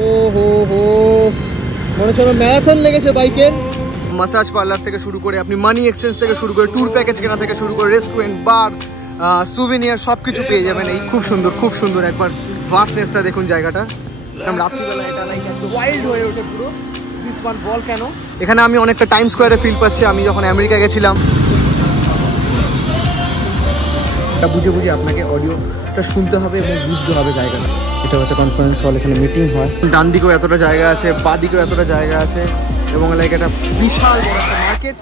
ও হো হো, মনে হচ্ছে ম্যারাথন লেগেছে বাইকের। মাসাজ পার্লার থেকে শুরু করে আপনি মানি এক্সচেঞ্জ থেকে শুরু করে ট্যুর প্যাকেজ কেনা থেকে শুরু করে রেস্টুরেন্ট, বার, সুভিনিয়ার সব কিছু পেয়ে যাবেন। এই খুব সুন্দর একবার ভাস্টনেসটা দেখুন জায়গাটা। একদম রাত্রিবেলা এটা লাইক একদম ওয়াইল্ড হয়ে ওঠে পুরো। দিস ওয়ান বল কেন এখানে আমি অনেকটা টাইম স্কোয়ারে ফিল পাচ্ছি আমি যখন আমেরিকা গেছিলাম। এটা বুঝে আপনাকে অডিওটা শুনতে হবে এবং বুঝতে হবে জায়গাটা। এটা হচ্ছে কনফারেন্স হল, এখানে মিটিং হয়। ডান দিকেও এতটা জায়গা আছে, বাঁ দিকেও এতটা জায়গা আছে এবং লাইক একটা বিশাল বড় একটা market.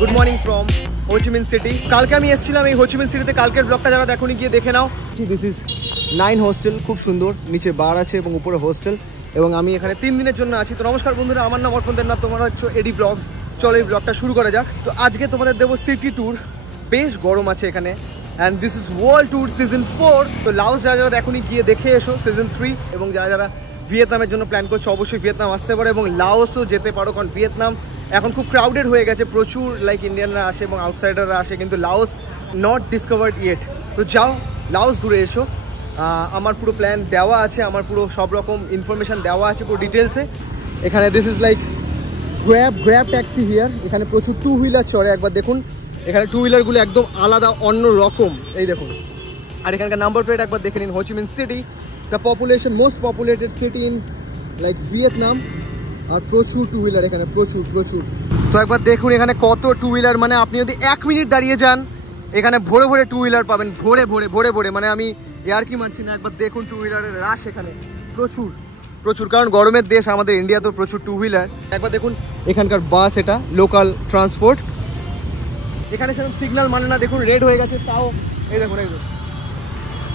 Good morning from Ho Chi Minh city. কালকে আমি এসেছিলাম এই হোচিমিন সিটিতে। কালকের ব্লগটা যারা দেখোনি গিয়ে দেখে নাও। দিস ইজ 9 হোস্টেল, খুব সুন্দর। নিচে বার আছে এবং উপরে হোস্টেল, এবং আমি এখানে 3 দিনের জন্য আছি। তো নমস্কার বন্ধুরা, আমার নাম অর্পণ দেবনাথ, তোমরা হচ্ছে এডি ব্লগস। চলো এই ব্লগটা শুরু করা যাক। তো আজকে তোমাদের দেবো সিটি ট্যুর। বেশ গরম আছে এখানে, and this is world tour season 4। তো লাওস যারা যারা দেখোনি গিয়ে দেখে এসো সিজন 3, এবং যারা যারা ভিয়েতনামের জন্য প্ল্যান করছো অবশ্যই ভিয়েতনাম আসতে পারো এবং লাওসও যেতে পারো, কারণ ভিয়েতনাম এখন খুব ক্রাউডেড হয়ে গেছে। প্রচুর লাইক ইন্ডিয়ানরা আসে এবং আউটসাইডাররা আসে, কিন্তু লাওস নট ডিসকভার্ড ইয়েট। তো যাও লাওস ঘুরে এসো। আমার পুরো প্ল্যান দেওয়া আছে, আমার পুরো সব রকম ইনফরমেশান দেওয়া আছে পুরো ডিটেলসে। এখানে this is like grab taxi here. এখানে প্রচুর 2 হুইলার চড়ে, একবার দেখুন। এখানে 2 হুইলারগুলো একদম আলাদা, অন্য রকম, এই দেখুন। আর এখানকার নাম্বার প্লেট একবার দেখে নিন, Ho Chi Minh city, the population most populated city in like Vietnam. আর প্রচুর 2 হুইলার এখানে, প্রচুর। তো একবার দেখুন এখানে কত 2 হুইলার, মানে আপনি যদি 1 মিনিট দাঁড়িয়ে যান এখানে ভরে 2 হুইলার পাবেন, ভরে। মানে আমি আর কি মানছি না, একবার দেখুন 2 হুইলারের রাশ এখানে প্রচুর, কারণ গরমের দেশ আমাদের ইন্ডিয়া, তো প্রচুর 2 হুইলার। একবার দেখুন এখানকার বাস, এটা লোকাল ট্রান্সপোর্ট। এখানে সেরকম সিগন্যাল মানে না, দেখুন রেড হয়ে গেছে, তাও এই দেখুন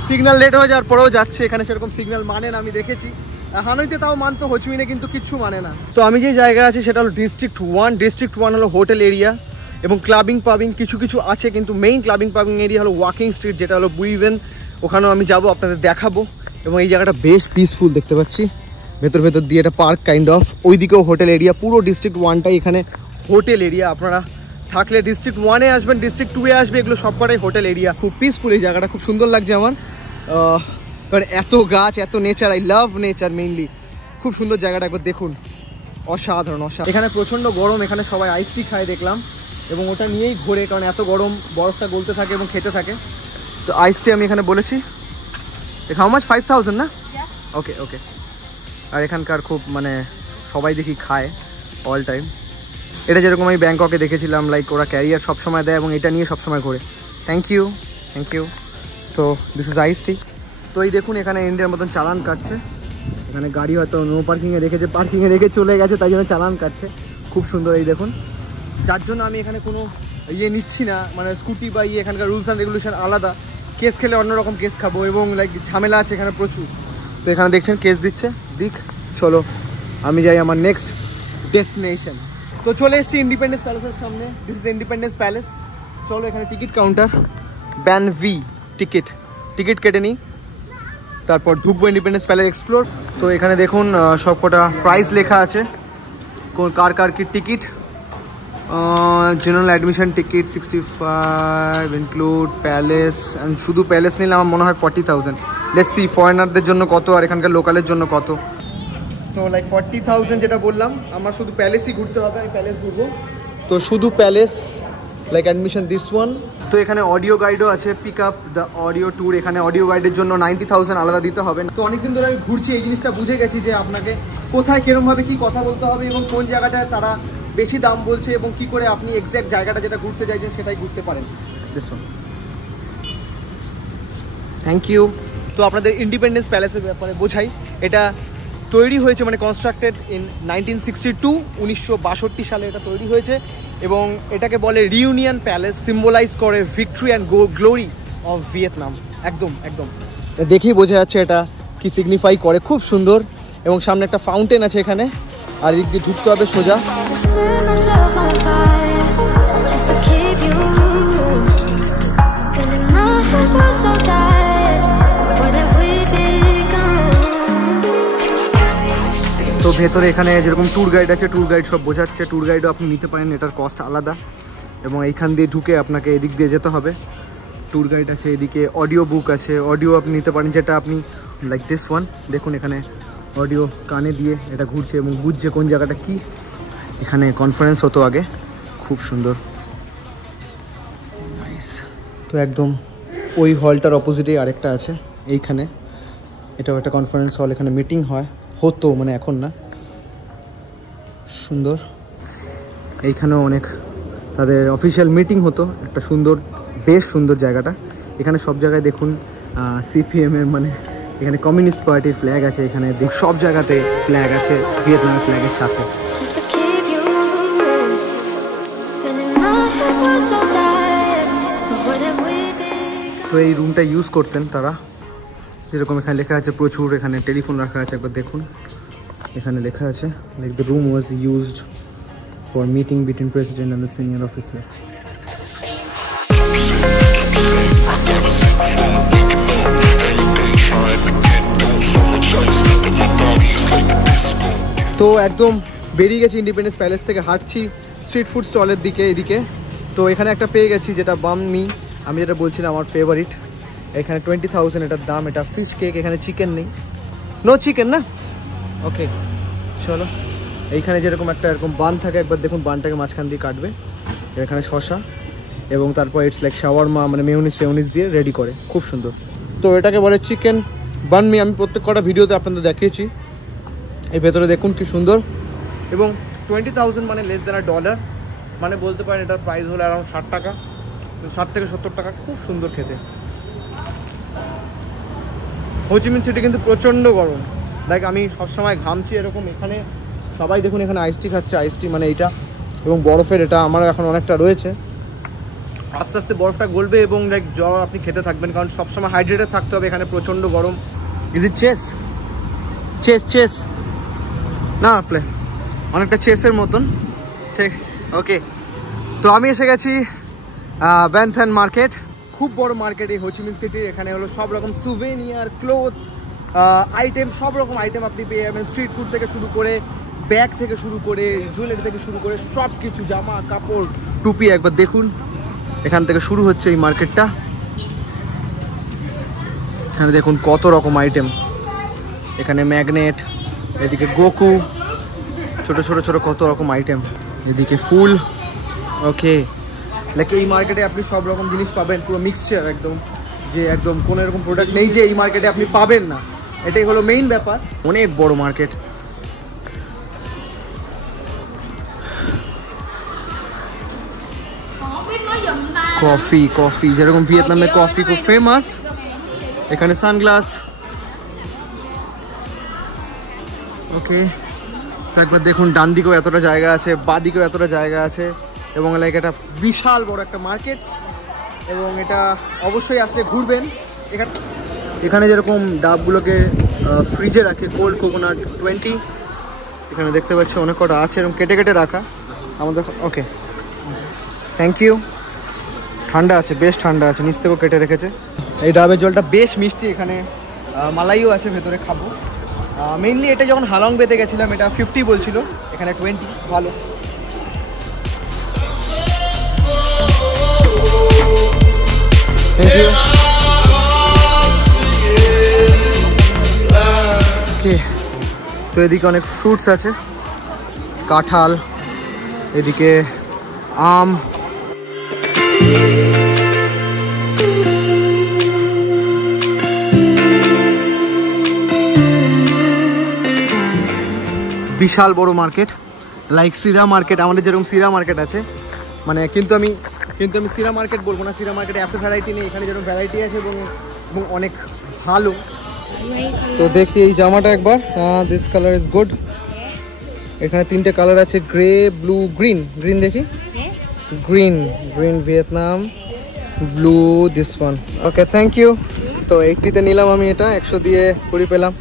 সিগন্যাল রেড হয়ে যাওয়ার পরেও যাচ্ছে। এখানে সেরকম সিগন্যাল মানে না, আমি দেখেছি। হানইতে তাও মানতো, হোচিমিনে কিন্তু কিচ্ছু মানে না। তো আমি যে জায়গায় আছি সেটা হলো ডিস্ট্রিক্ট 1 হলো হোটেল এরিয়া এবং ক্লাবিং পাবিং কিছু আছে, কিন্তু মেইন ক্লাবিং পাবিং এরিয়া হলো ওয়াকিং স্ট্রিট, যেটা হলো বুইভেন। ওখানেও আমি যাবো, আপনাদের দেখাবো। এবং এই জায়গাটা বেশ পিসফুল দেখতে পাচ্ছি, ভেতর দিয়ে এটা পার্ক কাইন্ড অফ। ওইদিকেও হোটেল এরিয়া, পুরো ডিস্ট্রিক্ট 1টাই এখানে হোটেল এরিয়া। আপনারা থাকলে ডিস্ট্রিক্ট 1-এ আসবেন, ডিস্ট্রিক্ট 2-এ আসবে, এগুলো সবকটাই হোটেল এরিয়া। খুব পিসফুল এই জায়গাটা, খুব সুন্দর লাগছে আমার। কারণ এত গাছ, এত nature, I love nature mainly. খুব সুন্দর জায়গাটা, একবার দেখুন, অসাধারণ। এখানে প্রচণ্ড গরম, এখানে সবাই আইস টি খায় দেখলাম, এবং ওটা নিয়েই ঘোরে, কারণ এত গরম, বরফটা গলতে থাকে এবং খেতে থাকে। তো আইস টি আমি এখানে বলেছি, হাউ মাচ? 5000 না? ওকে। আর এখানকার খুব মানে সবাই দেখি খায় অল টাইম। এটা যেরকম আমি ব্যাংককে দেখেছিলাম, লাইক ওরা ক্যারিয়ার সবসময় দেয় এবং এটা নিয়ে সবসময় ঘোরে। Thank you. তো দিস ইজ আইস টি। তো এই দেখুন এখানে ইন্ডিয়ার মতন চালান কাটছে। এখানে গাড়ি হয়তো নো পার্কিংয়ে রেখেছে, পার্কিংয়ে রেখে চলে গেছে, তাই জন্য চালান কাটছে। খুব সুন্দর এই দেখুন। যার জন্য আমি এখানে কোনো নিচ্ছি না, মানে স্কুটি বা এখানকার রুলস অ্যান্ড রেগুলেশন আলাদা। কেস খেলে অন্যরকম কেস খাবো, এবং লাইক ঝামেলা আছে এখানে প্রচুর। তো এখানে দেখছেন কেস দিচ্ছে, চলো আমি যাই আমার নেক্সট ডেস্টিনেশন। তো চলে এসেছি ইন্ডিপেন্ডেন্স প্যালেসের সামনে। This is independence palace. চলো এখানে টিকিট কাউন্টার, ব্যান ভি টিকিট কেটে নিই, তারপর ঢুকবো ইন্ডিপেন্ডেন্স প্যালেস এক্সপ্লোর। তো এখানে দেখুন সবকটা প্রাইস লেখা আছে, কার কি ticket. General admission ticket 65, include palace, and শুধু প্যালেস নিলে আমার মনে হয় 40,000। লেটস সি ফরেনারদের জন্য কত আর এখানকার লোকালের জন্য কত। তো লাইক 40,000 যেটা বললাম, আমার শুধু প্যালেসই ঘুরতে হবে, আমি প্যালেস ঘুরবো। তো শুধু palace, like admission this one. তো এখানে অডিও গাইডও আছে, pick up the audio tour. এখানে অডিও গাইডের জন্য 90,000 আলাদা দিতে হবে। তো অনেকদিন ধরে আমি ঘুরছি, এই জিনিসটা বুঝে গেছি যে আপনাকে কোথায় কিরমভাবে কি কথা বলতে হবে এবং কোন জায়গাটায় তারা বেশি দাম বলছে, এবং কি করে আপনি এক্স্যাক্ট জায়গাটা যেটা ঘুরতে চাইছেন সেটাই ঘুরতে পারেন। This one. Thank you. তো আপনাদের ইন্ডিপেন্ডেন্স প্যালেসের ব্যাপারে বোঝাই, এটা তৈরি হয়েছে মানে কনস্ট্রাক্টেড ইন 1962, 1962 সালে এটা তৈরি হয়েছে, এবং এটাকে বলে রিউনিয়ন প্যালেস, সিম্বলাইজ করে victory and glory of Vietnam. একদম দেখেই বোঝা যাচ্ছে এটা কি সিগনিফাই করে। খুব সুন্দর, এবং সামনে একটা ফাউন্টেন আছে এখানে, আর এদিক দিয়ে ঢুকতে হবে সোজা। তো ভেতরে এখানে যেরকম ট্যুর গাইড আছে, ট্যুর গাইড সব বোঝাচ্ছে। ট্যুর গাইডও আপনি নিতে পারেন, এটার কস্ট আলাদা। এবং এইখান দিয়ে ঢুকে আপনাকে এদিক দিয়ে যেতে হবে। ট্যুর গাইড আছে, এদিকে অডিও বুক আছে, অডিও আপনি নিতে পারেন, যেটা আপনি লাইক দিস ওয়ান দেখুন এখানে অডিও কানে দিয়ে এটা ঘুরছে এবং বুঝছে কোন জায়গাটা কি। এখানে কনফারেন্স হতো আগে, খুব সুন্দর। তো একদম ওই হলটার অপোজিটে আরেকটা আছে এইখানে, এটাও একটা কনফারেন্স হল, এখানে মিটিং হতো মানে এখন না। সুন্দর, এইখানেও অনেক তাদের অফিসিয়াল মিটিং হতো। একটা সুন্দর, বেশ সুন্দর জায়গাটা। এখানে সব জায়গায় দেখুন সিপিএম এর মানে এখানে কমিউনিস্ট পার্টির ফ্ল্যাগ আছে, এখানে সব জায়গাতে ফ্ল্যাগ আছে ভিয়েতনামের ফ্ল্যাগের সাথে। তো এই রুমটা ইউজ করতেন তারা, যেরকম এখানে লেখা আছে প্রচুর, এখানে টেলিফোন রাখা আছে, একবার দেখুন এখানে লেখা আছে like the room was used for meeting between president and the senior officer. তো একদম বেরিয়ে গেছি ইন্ডিপেন্ডেন্স প্যালেস থেকে, হাঁটছি স্ট্রিট ফুড স্টলের দিকে এদিকে। তো এখানে একটা পেয়ে গেছি যেটা বাম মি, আমি যেটা বলছিলাম আমার ফেভারিট। এখানে 20,000 এটার দাম। এটা ফিশ কেক, এখানে চিকেন নেই, নো চিকেন না। ওকে চলো, এইখানে যেরকম একটা এরকম বান থাকে, একবার দেখুন বানটাকে মাঝখান দিয়ে কাটবে, এখানে শসা এবং তারপর ইটস লাইক শাওয়ারমা মানে মেয়োনিজ দিয়ে রেডি করে, খুব সুন্দর। তো এটাকে বলে চিকেন বান মি। আমি প্রত্যেক কটা ভিডিওতে আপনাদের দেখিয়েছি। এই ভেতরে দেখুন কি সুন্দর, এবং 20,000 মানে লেস দ্যান $1, মানে বলতে পারেন এটার প্রাইস হলো অ্যারাউন্ড 60 টাকা, 60 থেকে 70 টাকা। খুব সুন্দর খেতে। হোচিমিন সিটি কিন্তু প্রচণ্ড গরম, লাইক আমি সবসময় ঘামছি এরকম। এখানে সবাই দেখুন এখানে আইসটি খাচ্ছে, আইসটি মানে এইটা, এবং বরফের এটা আমারও এখন অনেকটা রয়েছে। আস্তে আস্তে বরফটা গলবে এবং লাইক জল আপনি খেতে থাকবেন, কারণ সবসময় হাইড্রেটেড থাকতে হবে, এখানে প্রচণ্ড গরম। Is it chess chess chess না প্লে, অনেকটা চেসের মতন, ঠিক। ওকে, তো আমি এসে গেছি ব্যানথান মার্কেট, খুব বড় মার্কেট এই হোচিমিন সিটির। এখানে হলো সব রকম সুভেনিয়ার, ক্লোথস, আইটেম, সব রকম আইটেম আপনি পেয়ে যাবেন। স্ট্রিট ফুড থেকে শুরু করে, ব্যাগ থেকে শুরু করে, জুয়েলারি থেকে শুরু করে সব কিছু, জামা কাপড়, টুপি। একবার দেখুন এখান থেকে শুরু হচ্ছে এই মার্কেটটা। এখানে দেখুন কত রকম আইটেম, এখানে ম্যাগনেট, এদিকে গোকু, ছোট ছোট ছোট কত রকম আইটেম, এদিকে ফুল। ওকে, লাইক এই মার্কেটে আপনি সব রকম জিনিস পাবেন, পুরো মিক্সচার একদম, যে একদম কোনো এরকম প্রোডাক্ট নেই যে এই মার্কেটে আপনি পাবেন না, এটাই হলো মেইন ব্যাপার। অনেক বড় মার্কেট। কফি, কফি যেরকম ভিয়েতনামে কফি খুব ফেমাস, এখানে সানগ্লাস। ওকে, তো একবার দেখুন ডান দিকেও এতটা জায়গা আছে, বাঁ দিকেও এতটা জায়গা আছে, এবং লাইক এটা বিশাল বড় একটা মার্কেট, এবং এটা অবশ্যই আসলে ঘুরবেন। এখানে যেরকম ডাবগুলোকে ফ্রিজে রাখে, কোল্ড কোকোনাট 20, এখানে দেখতে পাচ্ছি অনেক কটা আছে এরকম কেটে কেটে রাখা আমাদের। ওকে, থ্যাংক ইউ। ঠান্ডা আছে, বেশ ঠান্ডা আছে, নিচ থেকেও কেটে রেখেছে। এই ডাবের জলটা বেশ মিষ্টি, এখানে মালাইও আছে ভেতরে, খাবো। মেইনলি এটা যখন হালং বেতে গেছিলাম এটা 50 বলছিল, এখানে 20, ভালো। Thank you. ওকে, তো এদিকে অনেক ফ্রুটস আছে, কাঁঠাল, এদিকে আম, বিশাল বড় মার্কেট, লাইক সিরা মার্কেট, আমাদের যেরকম সিরা মার্কেট আছে, মানে কিন্তু আমি সিরা মার্কেট বলবো না, সিরা মার্কেটে এত ভ্যারাইটি নেই, এখানে যেরকম ভ্যারাইটি আছে এবং অনেক ভালো। তো দেখি এই জামাটা একবার, দিস কালার ইজ গুড। এখানে 3টে কালার আছে, গ্রে, ব্লু, গ্রিন। গ্রিন দেখি, green, green Vietnam, blue this one. Okay, thank you. তো 80-তে নিলাম আমি এটা, 100 দিয়ে 20 পেলাম।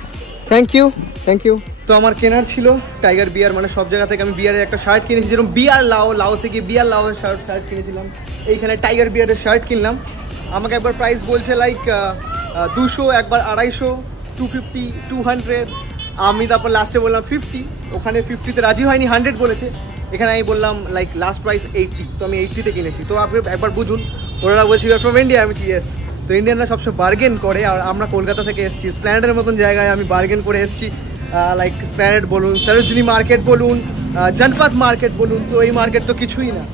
Thank you, thank you. তো আমার কেনার ছিল টাইগার বিয়ার, মানে সব জায়গা থেকে আমি বিয়ারের একটা শার্ট কিনেছি, যেরকম বিয়ার লাওসে গিয়ে বিয়ার লাওয়ের শার্ট কিনেছিলাম, এইখানে টাইগার বিয়ারের শার্ট কিনলাম। আমাকে একবার প্রাইস বলছে লাইক 200, একবার 250, 250, 200, আমি তারপর লাস্টে বললাম 50, ওখানে 50-তে রাজি হয়নি, 100 বলেছে। এখানে আমি বললাম লাইক লাস্ট প্রাইস 80, তো আমি 80-তে কিনেছি। তো আপনি একবার বুঝুন, ওরা বলছি ইউ আর ফ্রম ইন্ডিয়া, আমি কি ইয়েস। তো ইন্ডিয়ানরা সবসময় বার্গেন করে, আর আমরা কলকাতা থেকে এসেছি, স্প্ল্যানেডের মতন জায়গায় আমি বার্গেন করে এসেছি। লাইক স্প্ল্যানেড বলুন, সরোজিনী মার্কেট বলুন, জনপথ মার্কেট বলুন, তো এই মার্কেট তো কিছুই না।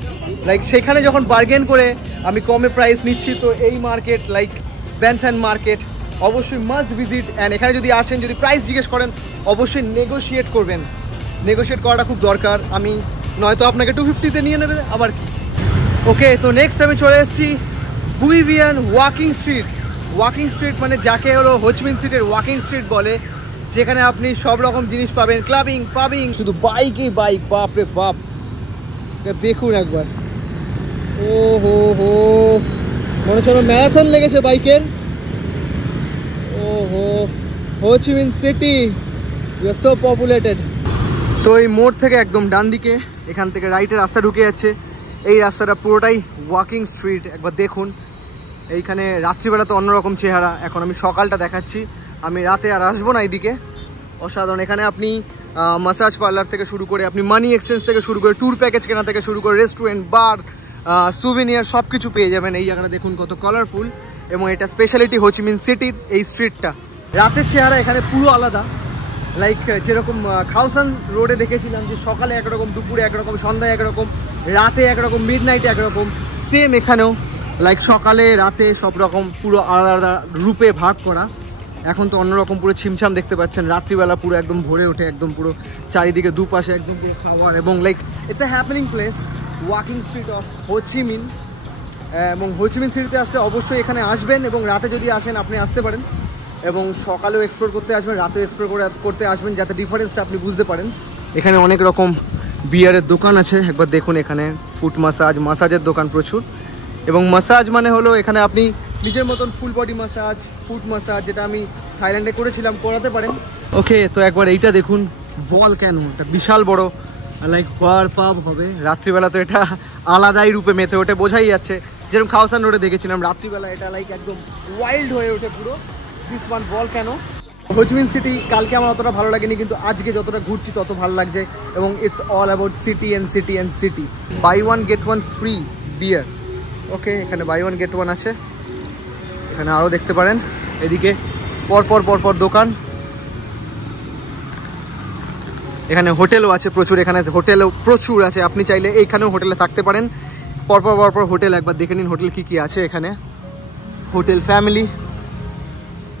লাইক সেখানে যখন বার্গেন করে আমি কমে প্রাইস নিচ্ছি, তো এই মার্কেট লাইক বেনথন মার্কেট অবশ্যই মাস্ট ভিজিট। অ্যান্ড এখানে যদি আসেন, যদি প্রাইস জিজ্ঞেস করেন, অবশ্যই নেগোশিয়েট করবেন, নেগোশিয়েট করাটা খুব দরকার। আমি নয়তো আপনাকে 250-তে নিয়ে নেবে, আবার কি। ওকে, তো নেক্সট আমি চলে এসেছি বুই ভিয়ান ওয়াকিং স্ট্রিট। ওয়াকিং স্ট্রিট মানে যাকে হলো হোচিমিন সিটির ওয়াকিং স্ট্রিট বলে, যেখানে আপনি সব রকম জিনিস পাবেন, ক্লাবিং, পাবিং, শুধু বাইকই বাইক, বাপরে বাপ। দেখুন একবার, ও হো হো, মনে হচ্ছে ম্যারাথন লেগেছে বাইকের। ও হো, Ho Chi Minh city you are so populated. তো এই মোড় থেকে একদম ডান দিকে, এখান থেকে রাইটের রাস্তা ঢুকে যাচ্ছে। এই রাস্তাটা পুরোটাই ওয়াকিং স্ট্রিট, একবার দেখুন। এইখানে রাত্রিবেলা তো অন্যরকম চেহারা, এখন আমি সকালটা দেখাচ্ছি, আমি রাতে আর আসবো না এইদিকে। অসাধারণ, এখানে আপনি মাসাজ পার্লার থেকে শুরু করে, আপনি মানি এক্সচেঞ্জ থেকে শুরু করে, ট্যুর প্যাকেজ কেনা থেকে শুরু করে, রেস্টুরেন্ট, বার, সুভিনিয়ার সব কিছু পেয়ে যাবেন। এই জায়গাটা দেখুন কত কালারফুল, এবং এটা স্পেশালিটি হোচিমিন সিটির এই স্ট্রিটটা। রাতের চেহারা এখানে পুরো আলাদা। লাইক যেরকম খাওসান রোডে দেখেছিলাম যে সকালে একরকম, দুপুরে একরকম, সন্ধ্যায় একরকম, রাতে একরকম, মিড নাইটে একরকম, সেম এখানেও লাইক সকালে রাতে সব রকম পুরো আলাদা আলাদা রূপে ভাগ করা। এখন তো অন্যরকম পুরো ছিমছাম দেখতে পাচ্ছেন, রাত্রিবেলা পুরো একদম ভরে ওঠে, একদম পুরো চারিদিকে দুপাশে একদম পুরো খাওয়ার, এবং like it's a happening place, walking street of Ho Chi Minh. এবং হোচিমিন সিটিতে আসলে অবশ্যই এখানে আসবেন, এবং রাতে যদি আসেন আপনি আসতে পারেন, এবং সকালেও এক্সপ্লোর করতে আসবেন, রাতেও এক্সপ্লোর করতে আসবেন, যাতে ডিফারেন্সটা আপনি বুঝতে পারেন। এখানে অনেক রকম বিয়ারের দোকান আছে, একবার দেখুন। এখানে ফুট মাসাজ, মাসাজের দোকান প্রচুর। এবং মাসাজ মানে হলো এখানে আপনি নিজের মতন full body massage, foot massage, যেটা আমি থাইল্যান্ডে করেছিলাম, করাতে পারেন। ওকে, তো একবার এইটা দেখুন, ভলক্যানো, একটা বিশাল বড় লাইক ওয়ার পাব হবে। রাত্রিবেলা তো এটা আলাদাই রূপে মেতে ওঠে, বোঝাই যাচ্ছে। যেরকম খাওসান রোডে দেখেছিলাম, রাত্রিবেলা এটা লাইক একদম ওয়াইল্ড হয়ে ওঠে পুরো। This one volcano. Ho Chi Minh city কালকে আমার অতটা ভালো লাগেনি, কিন্তু আজকে যতটা ঘুরছি তত ভালো লাগছে। এবং it's all about city and city and city. Buy one get one free beer. Okay, এখানে বাই ওয়ান গেট ওয়ান আছে। এখানে আরও দেখতে পারেন, এদিকে পরপর পরপর দোকান। এখানে হোটেলও আছে প্রচুর, এখানে হোটেলও প্রচুর আছে, আপনি চাইলে এইখানেও হোটেলে থাকতে পারেন। পরপর পরপর হোটেল, একবার দেখে নিন হোটেল কী কী আছে এখানে। হোটেল ফ্যামিলি,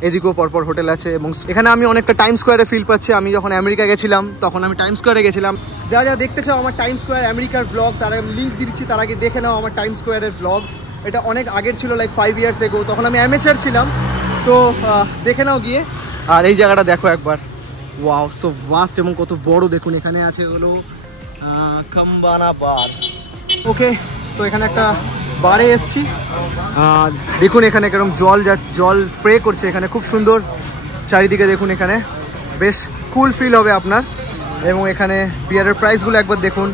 এদিকেও পরপর হোটেল আছে। এবং এখানে আমি অনেকটা টাইম স্কোয়ারে ফিল পাচ্ছি। আমি যখন আমেরিকা গেছিলাম তখন আমি টাইম স্কোয়ারে গেছিলাম। যা যা দেখতে চাও আমার টাইম স্কোয়ার আমেরিকার ব্লগ, তার লিঙ্ক দিচ্ছি, তার আগে দেখে নাও আমার টাইম স্কোয়ারের ব্লগ। এটা অনেক আগের ছিল, লাইক 5 ইয়ার্স এগো, তখন আমি অ্যামেচার ছিলাম। তো দেখে নাও গিয়ে। আর এই জায়গাটা দেখো একবার, ওয়াও, সো ভাস্ট এবং কত বড় দেখুন। এখানে আছে হলো কাম্বানা বার। ওকে, তো এখানে একটা বারে এসছি, দেখুন এখানে কেরকম জল স্প্রে করছে, এখানে খুব সুন্দর চারিদিকে দেখুন। এখানে বেশ কুল ফিল হবে আপনার। এবং এখানে বিয়ারের প্রাইসগুলো একবার দেখুন।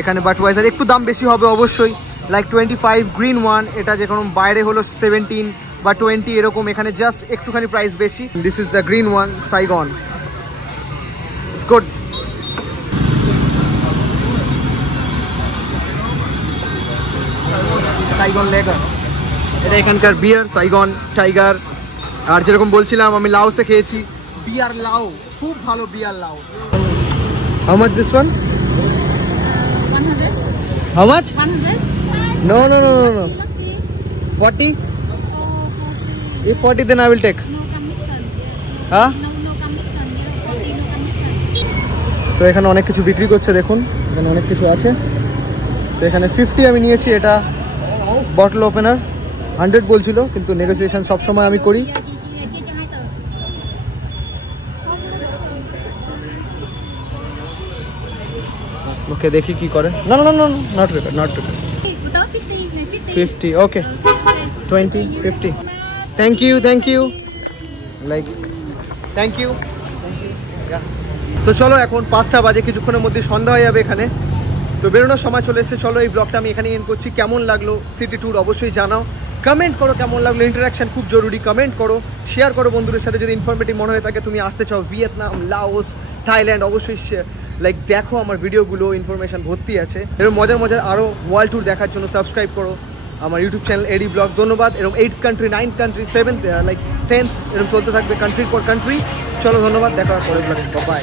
এখানে বাটওয়াইজার একটু দাম বেশি হবে অবশ্যই, লাইক 25 গ্রিন ওয়ান, এটা যে কোনো বাইরে হলো 17 বা 20 এরকম, এখানে জাস্ট একটুখানি প্রাইস বেশি। This is the green one, Saigon, it's good. Saigon lacquer, এটা এখানকার বিয়ার, সাইগন টাইগার। আর যেরকম বলছিলাম, আমি লাওসে খেয়েছি বিয়ার লাও, খুব ভালো বিয়ার লাও। How much this one? 100. How much? 100. No no no no no, 40? If 40 then I will take. No commission. Huh? No commission. 40 no commission. তো এখানে অনেক কিছু বিক্রি করছে, দেখুন এখানে অনেক কিছু আছে। তো এখানে 50 আমি নিয়েছি, এটা বটল ওপেনার। 100 বলছিল, কিন্তু নেগোসিয়েশন সবসময় আমি করি। ওকে, দেখি কি করে। না না না, not record, not record. 50, okay, 20, 50। Thank you, thank you, like thank you. তো চলো, এখন 5টা বাজে, কিছুক্ষণের মধ্যে সন্ধ্যা হয়ে যাবে এখানে। তো বেরোনোর সময় চলে এসেছে। চলো, এই ব্লগটা আমি এখানে এন্ড করছি। কেমন লাগলো সিটি ট্যুর অবশ্যই জানাও। কমেন্ট করো কেমন লাগলো, ইন্টারাকশন খুব জরুরি, কমেন্ট করো, শেয়ার করো বন্ধুদের সাথে। যদি ইনফরমেটিভ মনে হয়ে থাকে, তুমি আসতে চাও ভিয়েতনাম, লাওস, থাইল্যান্ড, অবশ্যই লাইক দেখো আমার ভিডিওগুলো, ইনফরমেশন ভর্তি আছে। এরকম মজার মজার আরও ওয়ার্ল্ড ট্যুর দেখার জন্য সাবস্ক্রাইব করো আমার ইউটিউব চ্যানেল এডি ব্লগস। ধন্যবাদ। এরকম 8th country, 9th country, 7th like 10th এরকম চলতে থাকবে কান্ট্রির পর কান্ট্রি। চলো ধন্যবাদ, দেখা পরের ব্লগে, বাই।